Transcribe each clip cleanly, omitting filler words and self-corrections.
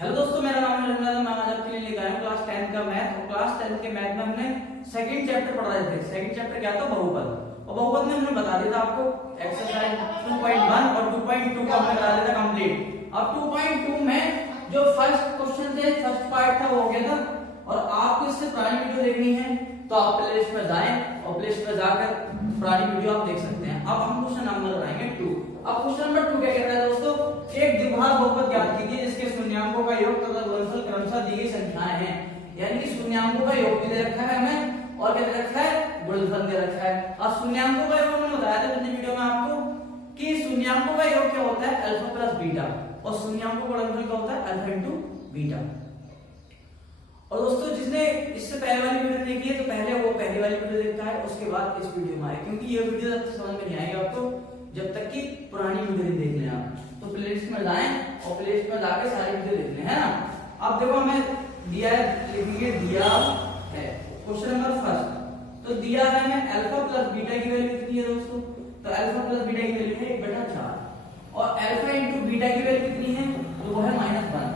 Hello दोस्तों, मेरा नाम है रंजना। मैं आज आपके लिए लेकर आया हूं क्लास 10 का मैथ। और क्लास 10 के मैथ में हमने सेकंड चैप्टर पढ़ा रहे थे। सेकंड चैप्टर क्या था? बहुपद। और बहुपद में हमने बता दिया था आपको एक्सरसाइज 2.1 और 2.2 को हमने करा दिया था कंप्लीट। अब 2.2 में जो फर्स्ट क्वेश्चन थे, फर्स्ट पार्ट था, वो हो गया था। और आपको इससे पुरानी वीडियो देखनी है तो आप प्ले लिस्ट में जाएं और प्ले लिस्ट में जाकर पुरानी वीडियो आप देख सकते हैं। अब हम क्वेश्चन नंबर लगाएंगे 2। अब क्वेश्चन नंबर 2 क्या कह रहा है दोस्तों? एक द्विघात बहुपद ज्ञात कीजिए जिसके शून्याङ्कों का योग तथा गुणनफल क्रमशः दी गई संख्याएं हैं। यानी कि शून्याङ्कों का योग भी दे रखा है हमें और क्या दे रखा है? गुणनफल दे रखा है। अब शून्याङ्कों का योग मैंने बताया था पिछली वीडियो में आपको कि शून्याङ्कों का योग क्या होता है? Alpha plus beta. और शून्याङ्कों का गुणनफल क्या होता है? Alpha into beta. और दोस्तों, जिसने इससे पहले वाली वीडियो देखी है तो पहले वो पहली वाली वीडियो देखता है, उसके बाद इस वीडियो में आए, क्योंकि ये वीडियो तब तक समझ में नहीं आएगी आपको जब तक कि पुरानी वीडियो नहीं देख लें आप। तो प्लेलिस्ट में जाएं और प्लेलिस्ट में जाके सारी वीडियो देख लें, है ना। अब देखो हमें दिया है, लिखेंगे दिया है क्वेश्चन नंबर फर्स्ट। तो दिया है हमें अल्फा प्लस बीटा की वैल्यू कितनी है दोस्तों? तो अल्फा प्लस बीटा की वैल्यू है 1/4 और अल्फा इनटू बीटा की वैल्यू कितनी है? तो वो है -1।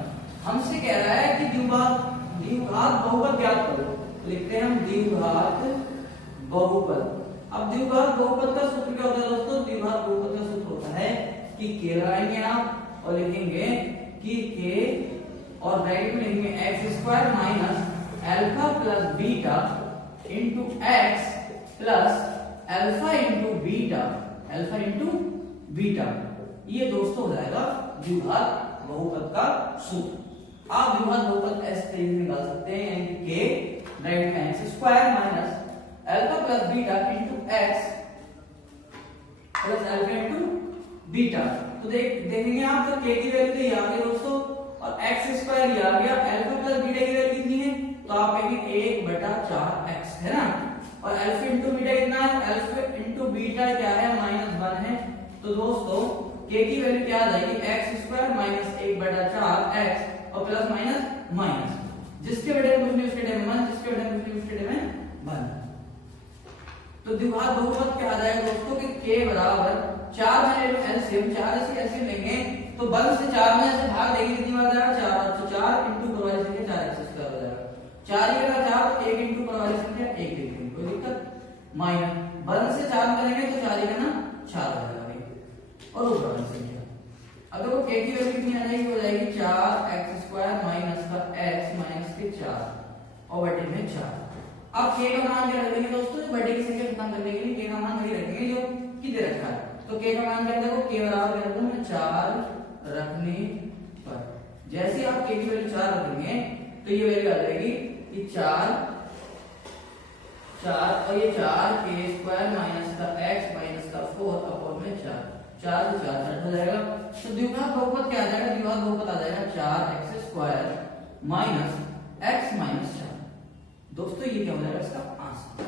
हमसे कह रहा है कि द्विघात बहुपद ज्ञात करो। तो लिखते हैं हम द्विघात बहुपद। अब द्विघात बहुपद का सूत्र क्या होता है दोस्तों? द्विघात बहुपद का सूत्र होता है कि k लगाएंगे आप और लिखेंगे कि k और ब्रैकेट में लिखेंगे x² minus alpha plus beta into x plus alpha into beta, alpha into beta. ये दोस्तों हो जाएगा द्विघात बहुपद का सूत्र। आप द्विघात बहुपद ऐसे तरीके से निकाल सकते हैं, यानी कि k ब्रैकेट में x² minus alpha plus beta into x plus alpha into beta. तो देखेंगे आप तो k की वैल्यू तो ये आ गई दोस्तों और x² ये आ गया। अल्फा प्लस बीटा की वैल्यू कितनी है? तो आप कहेंगे 1/4x, है ना। और अल्फा इंटू बीटा कितना है? अल्फा इंटू बीटा क्या है? -1 है। तो दोस्तों k की वैल्यू क्या आ जाएगी? x² माइनस 1/4x और प्लस माइनस माइनस, जिसके बेटे में कुछ नहीं उसके टाइम 1, जिसके बेटे में कुछ नहीं उसके टाइम में 1। तो द्विघात बहुपद क्या आ जाएगा दोस्तों कि k बराबर 4 में एलसीएम, 4 से एलसीएम लेंगे तो 1 से 4 में से भाग देंगे कितनी बार जाएगा? 4 बार। तो 4 इंटू परवाली संख्या 4x² हो जाएगा। 4 ही का 4 तो 1 इंटू परवाली संख्या 1 देंगे, कोई दिक्कत माइनस 1 से 4 में करेंगे तो 4 ही का ना 4 हो जाएगा और ऊपर वाली संख्या। अब देखो k की वैल्यू कितनी आ जाएगी? हो जाएगी 4x² माइनस का x माइनस के 4 और बटे में 4। अब k का मान क्या रखेंगे दोस्तों? बटे की संख्या खत्म करने के लिए k का मान वही रखेंगे जो कि दे रखा है। तो k का मान क्या देखो? k बराबर कर दूं मैं 4 रखने पर। जैसे ही आप k की वैल्यू 4 रखेंगे तो ये वैल्यू आ जाएगी कि 4 और ये 4k² माइनस का x माइनस का 4 अपॉन में 4 से 4 कट हो जाएगा। तो द्विघात बहुपद क्या आ जाएगा? द्विघात बहुपद आ जाएगा 4x² माइनस x माइनस 4। दोस्तों ये क्या हो जाएगा? इसका आंसर,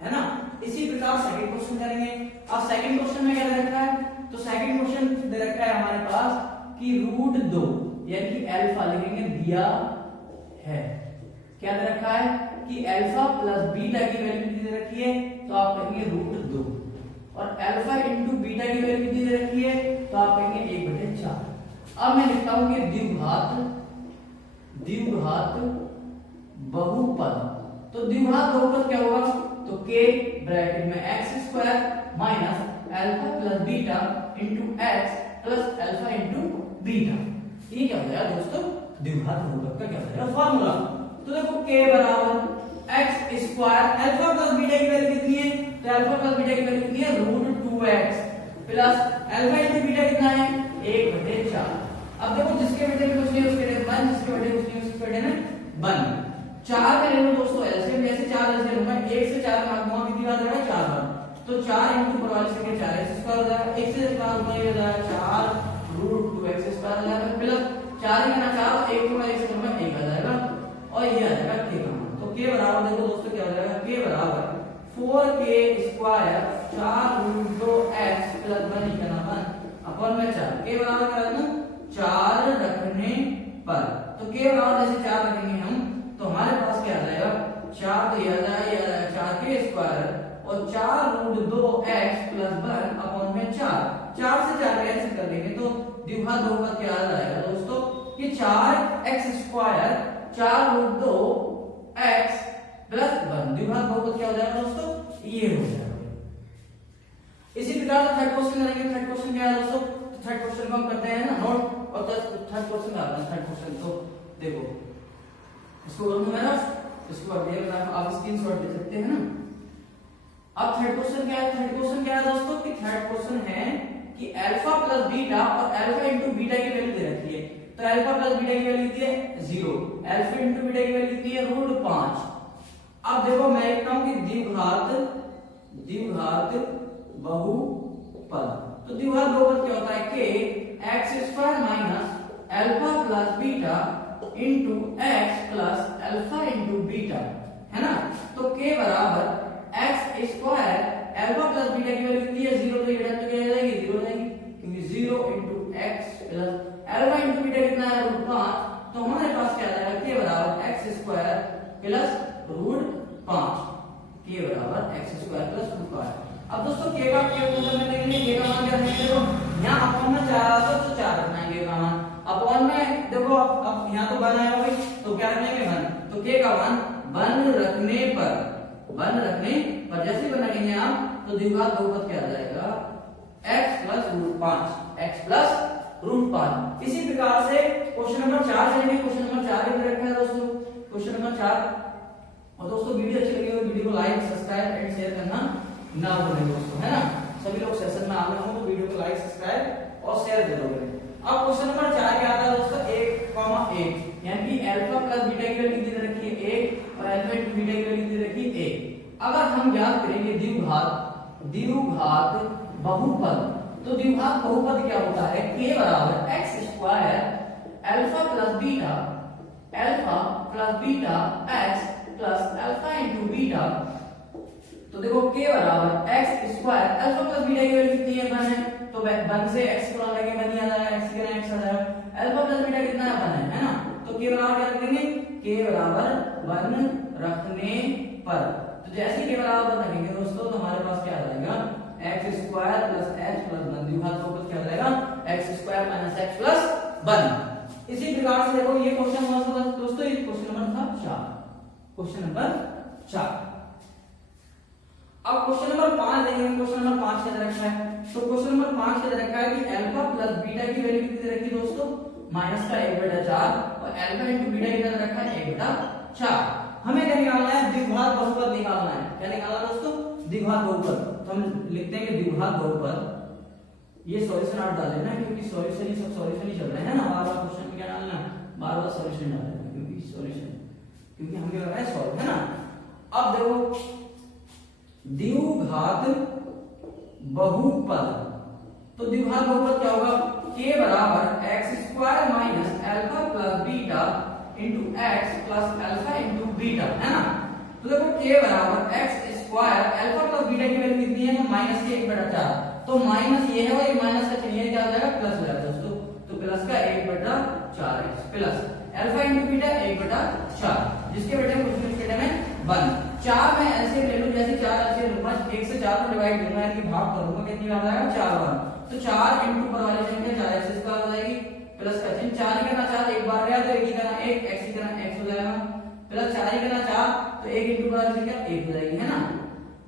है ना। इसी प्रकार सेकंड क्वेश्चन करेंगे। अब सेकंड क्वेश्चन में क्या दे रखा है? तो सेकंड क्वेश्चन दे रखा है हमारे पास कि √2 यानी कि अल्फा लिखेंगे दिया है। क्या दे रखा है कि अल्फा प्लस बीटा की वैल्यू कितनी दे रखी है? तो आप कहेंगे √2 और अल्फा इंटू बीटा की वैल्यू कितनी दे रखी है? तो आप कहेंगे 1/4। अब मैं लिखता हूं कि द्विघात बहुपद। तो द्विघात बहुपद क्या होगा? तो k ब्रैकेट में x² minus alpha plus beta into x plus alpha into beta. ये क्या हो जाएगा दोस्तों? द्विघात बहुपद का क्या हो जाएगा फॉर्मूला? तो देखो k बराबर x² अल्फा प्लस बीटा की वैल्यू कितनी है? तो अल्फा प्लस बीटा की वैल्यू कितनी है? √2x plus alpha into beta कितना है? 1/4। अब देखो जिसके बेटे में कुछ नहीं उसके बेटे में 1, जिसके बेटे में कुछ नहीं उसके बेटे में 1। 4 का ले लो दोस्तों एलसीएम, जैसे 4 एलसीएम होगा 1 से 4 मार्क कितनी बार जाएगा? 4 बार। तो 4 इंटू परवाली संख्या 4x² हो जाएगा। 1 से 4 गुना ये हो जाएगा 4 √2x² हो जाएगा प्लस 4 का 4 1 को 1 से गुना 1 आ जाएगा और ये आ जाएगा k का मान। तो k बराबर देखो दोस्तों क्या हो जाएगा? k बराबर 4k² 4 √2x प्लस 1 का 1 अपॉन में 4। k बराबर क्या है? 4 रखने पर। तो k बराबर जैसे 4 रखेंगे हम तो हमारे पास क्या आ जाएगा? 4 तो ये आ जाएगा 4k² और 4√2x प्लस 1 अपॉन में 4 से 4 कैंसिल कर देंगे तो द्विघात बहुपद क्या आ जाएगा दोस्तों? ये 4x² 4√2 x प्लस 1 द्विघात बहुपद क्या हो जाएगा दोस्तों, ये हो जाएगा। इसी प्रकार से थर्ड क्वेश्चन करेंगे। थर्ड क्वेश्चन क्या है दोस्तों, थर्ड क्वेश्चन को हम करते हैं ना नोट, और थर्ड क्वेश्चन आता है। थर्ड क्वेश्चन तो देखो इसको कर दूं मैं ना, इसको कर दिया, आप स्क्रीनशॉट ले सकते हैं ना। अब थर्ड क्वेश्चन क्या है, थर्ड क्वेश्चन क्या है दोस्तों कि थर्ड क्वेश्चन है कि अल्फा प्लस बीटा और अल्फा इनटू बीटा की वैल्यू दे रखी है। तो अल्फा प्लस बीटा की वैल्यू कितनी है 0, अल्फा इनटू बीटा की वैल्यू कितनी है √5। अब देखो मैं लिखता हूं कि द्विघात बहुपद। तो द्विघात बहुपद क्या होता है कि x² minus alpha plus beta into x plus alpha into beta, है ना। तो k बराबर x² अल्फा प्लस बीटा की वैल्यू कितनी है 0, तो ये टर्म तो क्या हो जाएगी 0 हो जाएगी, क्योंकि 0 into x plus alpha into beta कितना है √5। तो हमारे पास क्या आ जाएगा k बराबर x² प्लस √5, k बराबर x² प्लस √5। अब दोस्तों k का फॉर्मूला में देखेंगे, k का मान क्या रखेंगे, देखो यहां अपॉन में 4 आता है तो 4 रखना है k का मान। अपॉन में देखो अब यहां तो 1 आया भाई, तो क्या रखेंगे 1, तो k का मान 1 रखने पर जैसे 1 रखेंगे आप तो द्विघात बहुपद क्या आ जाएगा x प्लस √5। इसी प्रकार से क्वेश्चन नंबर 4 चलेंगे। क्वेश्चन नंबर 4 के रखा है दोस्तों, क्वेश्चन नंबर 4। और दोस्तों वीडियो अच्छी लगी हो वीडियो को लाइक सब्सक्राइब एंड शेयर करना ना भूलें दोस्तों, है ना। सभी लोग सेशन में आने हो तो वीडियो को लाइक सब्सक्राइब और शेयर जरूर करें। अब क्वेश्चन नंबर 4 क्या आता है दोस्तों 1,1, यानी कि अल्फा प्लस बीटा की वैल्यू दे रखी है 1 और अल्फा इनटू बीटा की वैल्यू दे रखी है 1। अगर हम ज्ञात करेंगे द्विघात बहुपद, तो द्विघात बहुपद क्या होता है k बराबर x² alpha plus beta x plus alpha into beta. तो देखो k बराबर x² अल्फा प्लस बीटा की वैल्यू कितनी है 1 है, तो 1 से x को लगे 1 ही आ जाएगा, x के x आ जाएगा। अल्फा प्लस बीटा कितना है 1 है ना, तो k बराबर क्या रखेंगे, k बराबर 1 रखने पर। तो जैसे k बराबर 1 रखेंगे दोस्तों तो हमारे पास क्या आ जाएगा x² प्लस h प्लस 1, द्विघात बहुपद क्या आ जाएगा x² माइनस x प्लस 1। इसी प्रकार से देखो ये क्वेश्चन हमारा दोस्तों, ये क्वेश्चन नंबर था 4, क्वेश्चन नंबर 4। अब क्वेश्चन नंबर 5 देखेंगे। क्वेश्चन नंबर 5 क्या दे रखा है, तो क्वेश्चन नंबर 5 क्या दे रखा है कि अल्फा प्लस बीटा की वैल्यू कितनी दे रखी है दोस्तों माइनस का 1/4 और अल्फा इनटू बीटा कितना दे रखा है 1/4। हमें क्या निकालना है द्विघात बहुपद निकालना है। क्या निकालना है दोस्तों द्विघात बहुपद। तो हम लिखते हैं कि द्विघात बहुपद, ये सॉल्यूशन आप डाल देना क्योंकि सॉल्यूशन ही सब सॉल्यूशन ही चल रहे हैं ना, बार-बार क्वेश्चन में क्या डालना है बार-बार सॉल्यूशन डाल देना, क्योंकि हमें क्या करना है सॉल्व, है ना। अब देखो द्विघात बहुपद, तो द्विघात बहुपद क्या होगा k बराबर x² minus alpha plus beta into x plus alpha into beta, है ना। तो देखो k बराबर x² अल्फा प्लस बीटा की वैल्यू कितनी है, तो माइनस के 1/4, तो माइनस ये है और ये माइनस का चिन्ह क्या हो जाएगा प्लस हो जाएगा दोस्तों, तो प्लस का 1/4 प्लस अल्फा इनटू बीटा 1/4, जिसके बेटे में 1 4 में ऐसे ले लो जैसे 4 ऐसे लूंगा, 1 से 4 को डिवाइड करूंगा यानी भाग करूंगा, कितनी आ जाएगा 4 बार, तो 4 इनटू पर वाली संख्या 4x² हो जाएगी, प्लस का चिन्ह 4 ही करना 4 एक बार गया तो 1 ही करना 1, x ही करना x हो जाएगा, प्लस 4 ही करना 4 तो 1 इनटू पर वाली संख्या 1 हो जाएगी, है ना।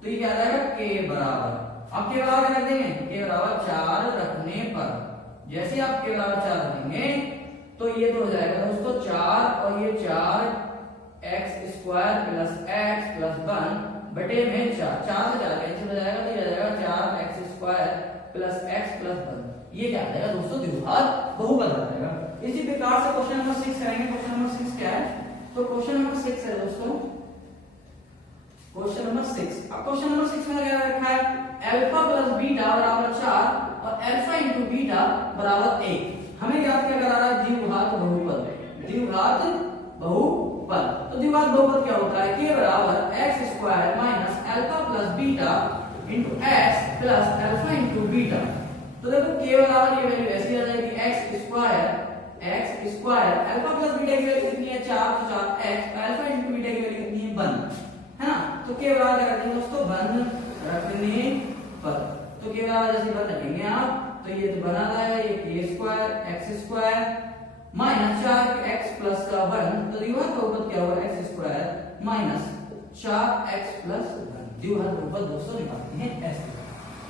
तो ये क्या आ जाएगा k बराबर, अब k बराबर क्या रख देंगे, k बराबर 4 रखने पर, जैसे आप k बराबर 4 रखेंगे तो ये तो हो जाएगा दोस्तों 4 और ये 4 x² प्लस x प्लस 1 बटे में 4 से 4 कैंसिल हो जाएगा, तो ये आ जाएगा 4x² प्लस x प्लस 1। ये क्या आ जाएगा दोस्तों द्विघात बहुपद आ जाएगा। इसी प्रकार से क्वेश्चन नंबर 6 करेंगे। क्वेश्चन नंबर 6 क्या है, तो क्वेश्चन नंबर 6 है दोस्तों क्वेश्चन नंबर 6। अब क्वेश्चन नंबर 6 में क्या रखा है अल्फा प्लस बीटा बराबर 4 और अल्फा इनटू बीटा बराबर 1। हमें याद क्या करा रहा है द्विघात बहुपद, द्विघात बहुपद। तो द्विघात बहुपद क्या होता है k बराबर x² minus alpha plus beta into x plus alpha into beta. तो देखो k बराबर ये वैल्यू ऐसी आ जाएगी x² अल्फा प्लस बीटा की वैल्यू कितनी है 4, तो 4x अल्फा इनटू बीटा की वैल्यू कितनी है 1, है ना। तो k बराबर क्या करते हैं दोस्तों 1 रखने पर, तो k बराबर जैसे 1 रखेंगे आप तो ये तो बना है ये k² x² माइनस प्लस का 1 तो द्विघात बहुपद क्या होगा x square minus 4x plus 1 द्विघात बहुपद दोस्तों निकालते हैं ऐसे।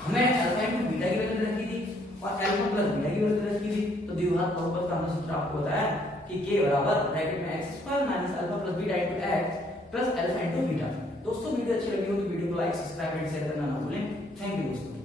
हमें अल्फा इनटू बीटा की वैल्यू रखी थी और अल्फा प्लस बीटा की वैल्यू रखी थी, तो द्विघात बहुपद का हमने सूत्र आपको बताया कि k बराबर ब्रैकेट में x square minus alpha plus beta into x plus alpha into beta. दोस्तों वीडियो अच्छी लगी हो तो वीडियो को लाइक सब्सक्राइब एंड शेयर करना ना भूलें। थैंक यू दोस्तों।